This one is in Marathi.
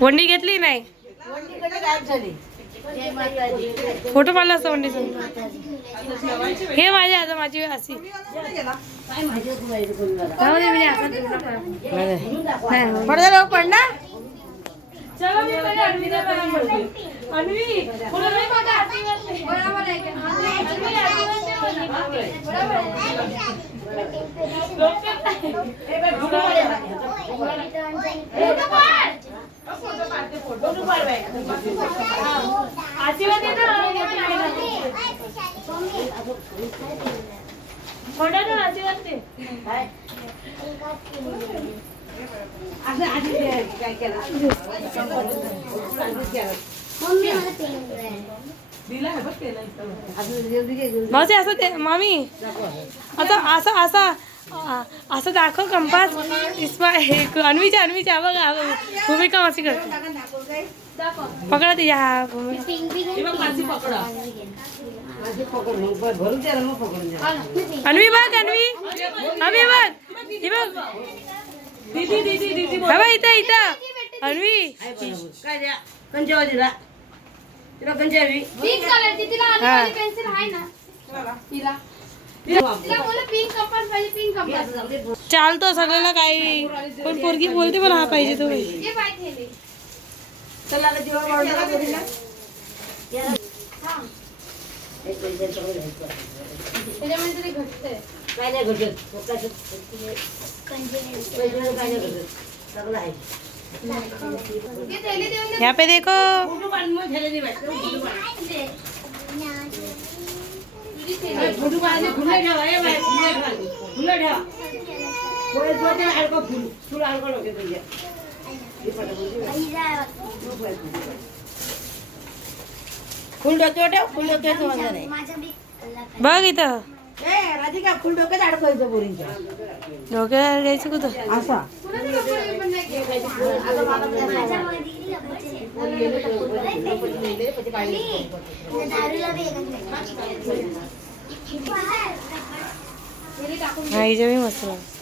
वंडी घेतली नाही फोटो पाडला असता वंडी हे माझे आता माझी अशी पडना चलो मी पहिले अन्वी बोलो नाही माझा बरोबर आहे की आशीर्वाद दे ना फोटो ना आशीर्वाद दे काय केलं मावशी असं ते मामी आता असं असं असं दाखव कंपास अन्वीच्या बघा भूमिका मासी करते पकडा ती या अन्वी बघ अन्वी अन्वी बघ ही बघ बाबा इथं इथं अन्वी काय द्या कंचावा दिला तिला कंचावी पिंक कलरची तिला आणि पेन्सिल आहे ना तिला बोला पिंक कंपास पाहिजे पिंक कंपास चालतो सगळ्याला काही पण पोरगी बोलते पण हा पाहिजे तो हे पाहिजे चला जीवा वाढला बोलीला त्याच्यामध्ये तरी घटते काय नाही घडत काय नाही घडत सगळं आहे ते तेली देऊन दे यहाँ पे देखो फोटो पाडून मग ठेले दे फोटो पाडले खुले ठेवा ए बाई खुले ठेवा कोई जोते हलको फूल हलको लोके तुझे फुल डोक्यावर ठेव फुल डोक्याचं वांधा नाही बघ इथं ए राधिका फुल डोक्यात अडकवायचं बोरींच्या डोक्याला घ्यायचं कुठं असा कुणाचं कपडे पण नाही केलं. हा हिच्या बी मस्त